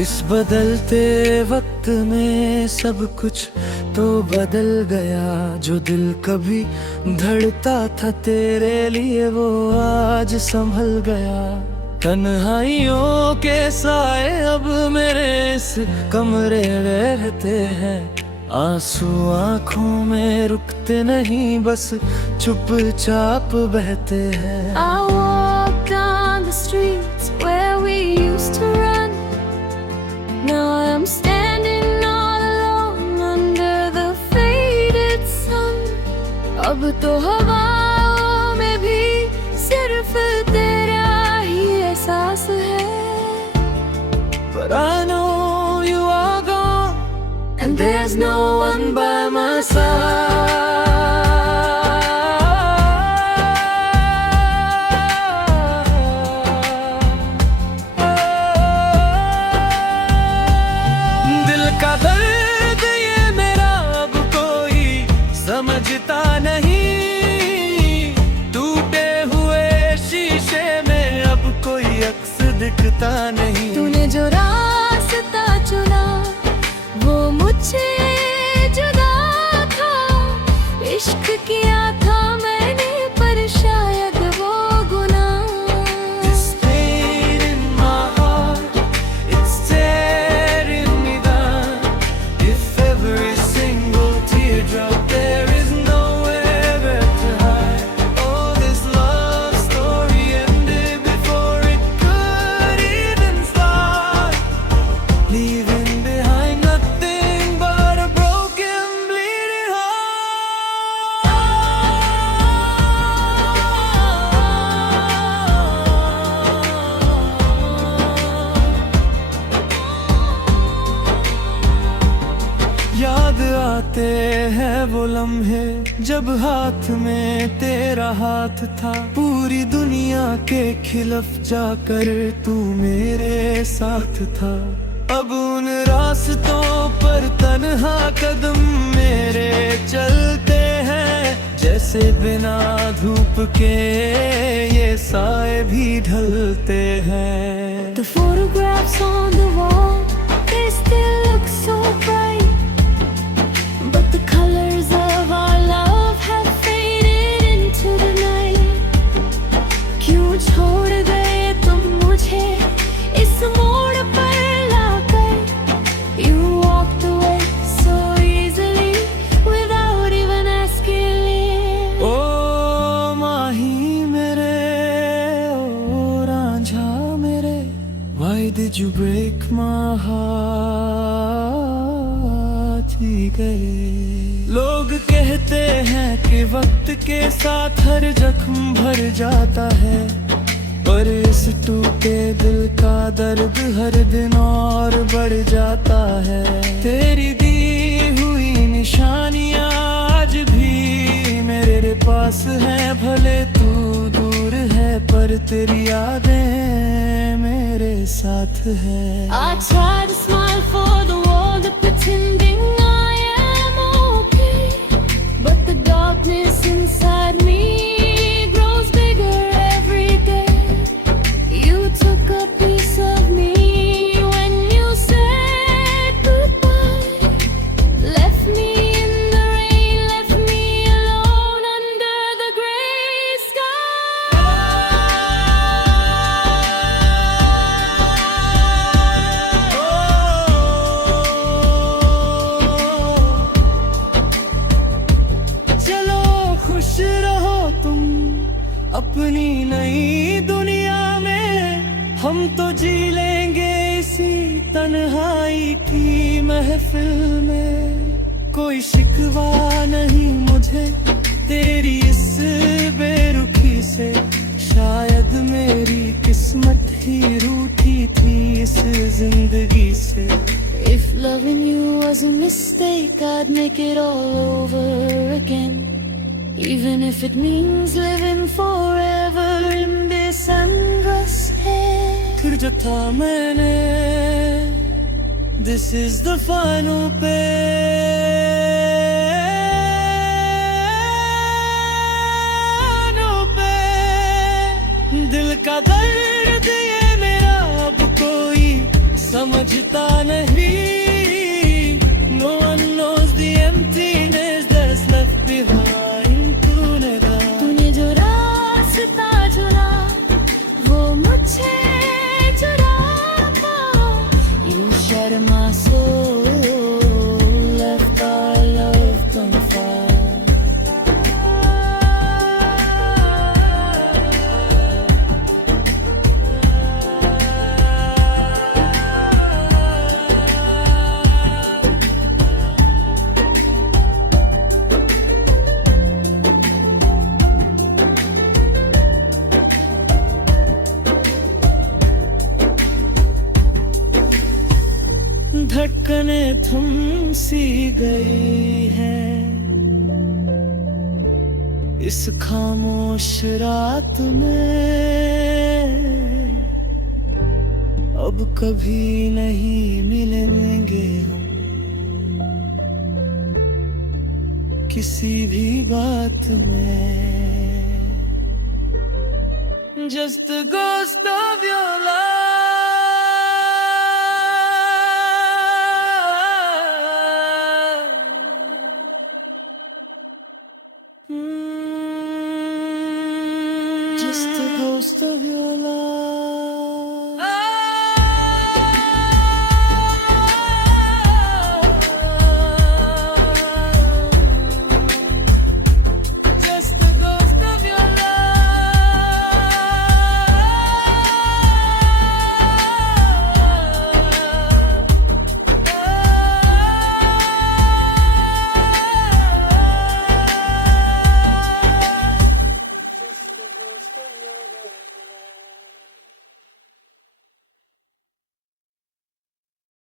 इस बदलते वक्त में सब कुछ तो बदल गया। जो दिल कभी धड़ता था तेरे लिए वो आज संभल गया। तन्हाइयों के साए अब मेरे इस कमरे में रहते हैं। आंसू आँखों में रुकते नहीं बस चुपचाप बहते हैं। I walk down the streets where we used to run. Now I'm standing all alone under the faded sun. अब तो हवाओं में भी सिर्फ तेरा ही एहसास है। But I know you are gone And there's no one by my दिल का दर्द ये मेरा अब कोई समझता नहीं। टूटे हुए शीशे में अब कोई अक्स दिखता नहीं। तूने जो रास्ता चुना वो मुझसे जुदा था। इश्क किया था मैंने पर शायद वो गुनाह। This pain in my heart, it's tearing me down. If every single teardrop there is nowhere left to hide. Oh, this love story ended before it could even start. Leaving behind nothing but a broken, bleeding heart. याद आते हैं वो लम्हे जब हाथ में तेरा हाथ था। पूरी दुनिया के खिलाफ जाकर तू मेरे साथ था। अब उन रास्तों पर तन्हा कदम मेरे चलते हैं। जैसे बिना धूप के ये साए भी ढलते हैं। The photographs on the wall, they still look so bright. But the colors of our love have faded into the night. क्यों छोड़ गए तुम मुझे इस मोड़ पर लाकर? You walked away so easily without even asking me. ओ माही मेरे, ओ रांझा मेरे, why did you break my heart? ही गए। लोग कहते हैं कि वक्त के साथ हर जख्म भर जाता है। पर इस टूटे दिल का दर्द हर दिन और बढ़ जाता है। तेरी दी हुई निशानियां आज भी मेरे पास हैं। भले तू दूर है पर तेरी यादें मेरे साथ है। I try to smile for the world, pretending I am okay. But the darkness inside me grows bigger every day. You took a piece of me when you said goodbye. Left me in the rain, left me alone under the gray sky. चलो खुश रहो तुम अपनी नई दुनिया में। हम तो जी लेंगे इसी तन्हाई की महफिल में। कोई शिकवा नहीं मुझे तेरी इस बेरुखी से। शायद मेरी किस्मत ही रूठी थी इस जिंदगी से। If loving you was a mistake, I'd make it all over again. Even if it means living forever in this endless hell. फिर जो था मैंने, this is the final दिल का दर्द ये मेरा अब कोई समझ समझता नहीं. No one knows the emptiness that's left behind. तूने जो रास्ता चुना वो मुझे चुरा पाया. You shut my soul, left our love on fire. धड़कने थम सी गई है इस खामोश रात में. अब कभी नहीं मिलेंगे हम किसी भी बात में. Just a ghost of your love. Just a ghost of your love. Just a ghost of your love.